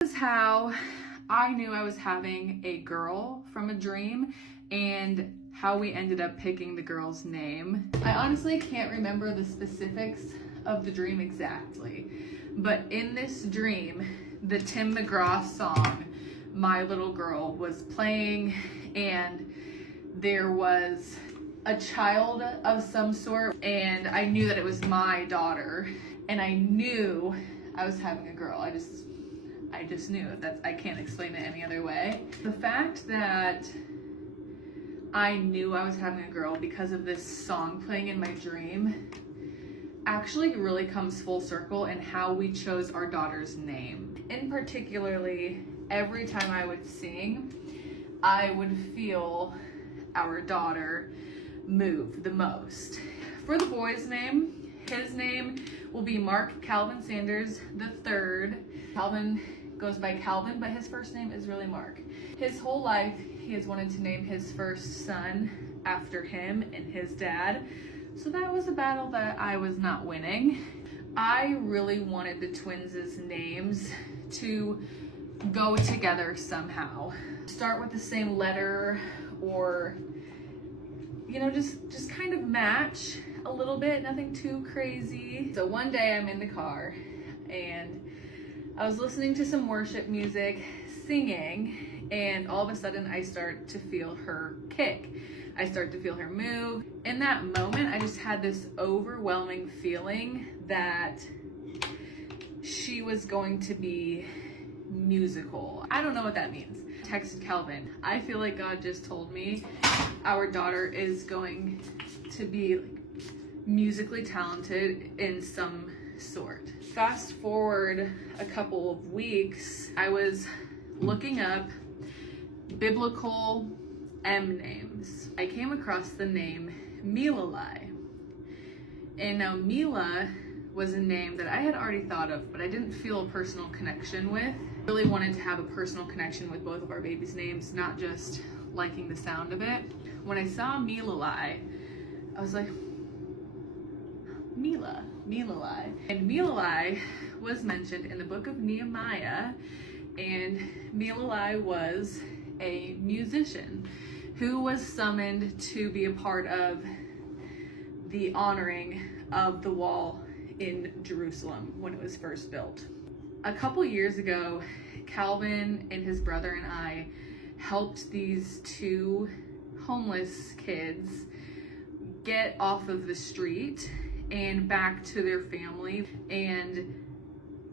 This is how I knew I was having a girl from a dream, and how we ended up picking the girl's name. I honestly can't remember the specifics of the dream exactly, but in this dream, the Tim McGraw song, My Little Girl, was playing, and there was a child of some sort, and I knew that it was my daughter, and I knew I was having a girl. I just knew it. I can't explain it any other way. The fact that I knew I was having a girl because of this song playing in my dream actually really comes full circle in how we chose our daughter's name. In particularly, every time I would sing, I would feel our daughter move the most. For the boy's name, his name will be Mark Calvin Sanders III. Calvin goes by Calvin, but his first name is really Mark. His whole life, he has wanted to name his first son after him and his dad. So that was a battle that I was not winning. I really wanted the twins' names to go together somehow. Start with the same letter, or, you know, just kind of match a little bit, nothing too crazy. So one day I'm in the car and I was listening to some worship music, singing, and all of a sudden I start to feel her kick. I start to feel her move. In that moment, I just had this overwhelming feeling that she was going to be musical. I don't know what that means. I texted Calvin. I feel like God just told me our daughter is going to be like musically talented in some sort. Fast forward a couple of weeks, I was looking up biblical M names. I came across the name Milalai. And now Mila was a name that I had already thought of, but I didn't feel a personal connection with. I really wanted to have a personal connection with both of our babies' names, not just liking the sound of it. When I saw Milalai, I was like, Milalai. And Milalai was mentioned in the book of Nehemiah, and Milalai was a musician who was summoned to be a part of the honoring of the wall in Jerusalem when it was first built. A couple years ago, Calvin and his brother and I helped these two homeless kids get off of the street and back to their family. And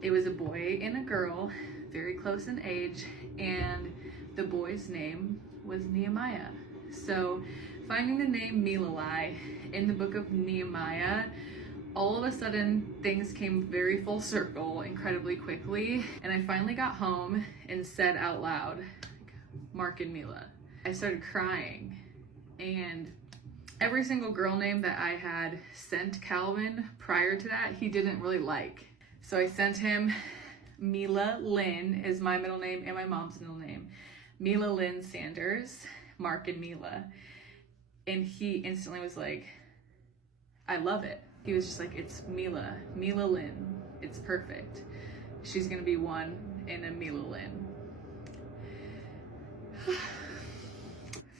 it was a boy and a girl, very close in age, and the boy's name was Nehemiah. So finding the name Milalai in the book of Nehemiah, all of a sudden things came very full circle incredibly quickly, and I finally got home and said out loud, Mark and Mila. I started crying, and every single girl name that I had sent Calvin prior to that, he didn't really like. So I sent him Mila Lynn is my middle name and my mom's middle name. Mila Lynn Sanders, Mark and Mila. And he instantly was like, I love it. He was just like, it's Mila Lynn. It's perfect. She's gonna be one in a Mila Lynn.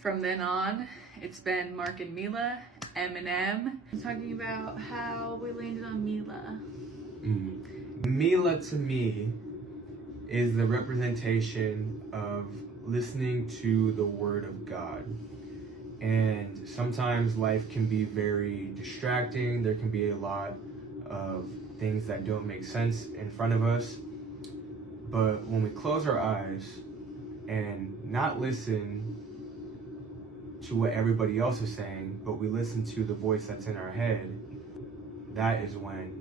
From then on, it's been Mark and Mila, M&M. I'm talking about how we landed on Mila. Mila to me is the representation of listening to the Word of God. And sometimes life can be very distracting. There can be a lot of things that don't make sense in front of us. But when we close our eyes and not listen to what everybody else is saying, but we listen to the voice that's in our head, that is when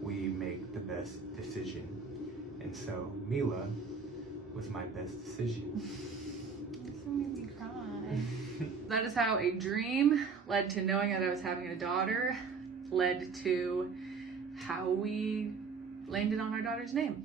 we make the best decision. And so Mila was my best decision. This made me cry. That is how a dream led to knowing that I was having a daughter, led to how we landed on our daughter's name.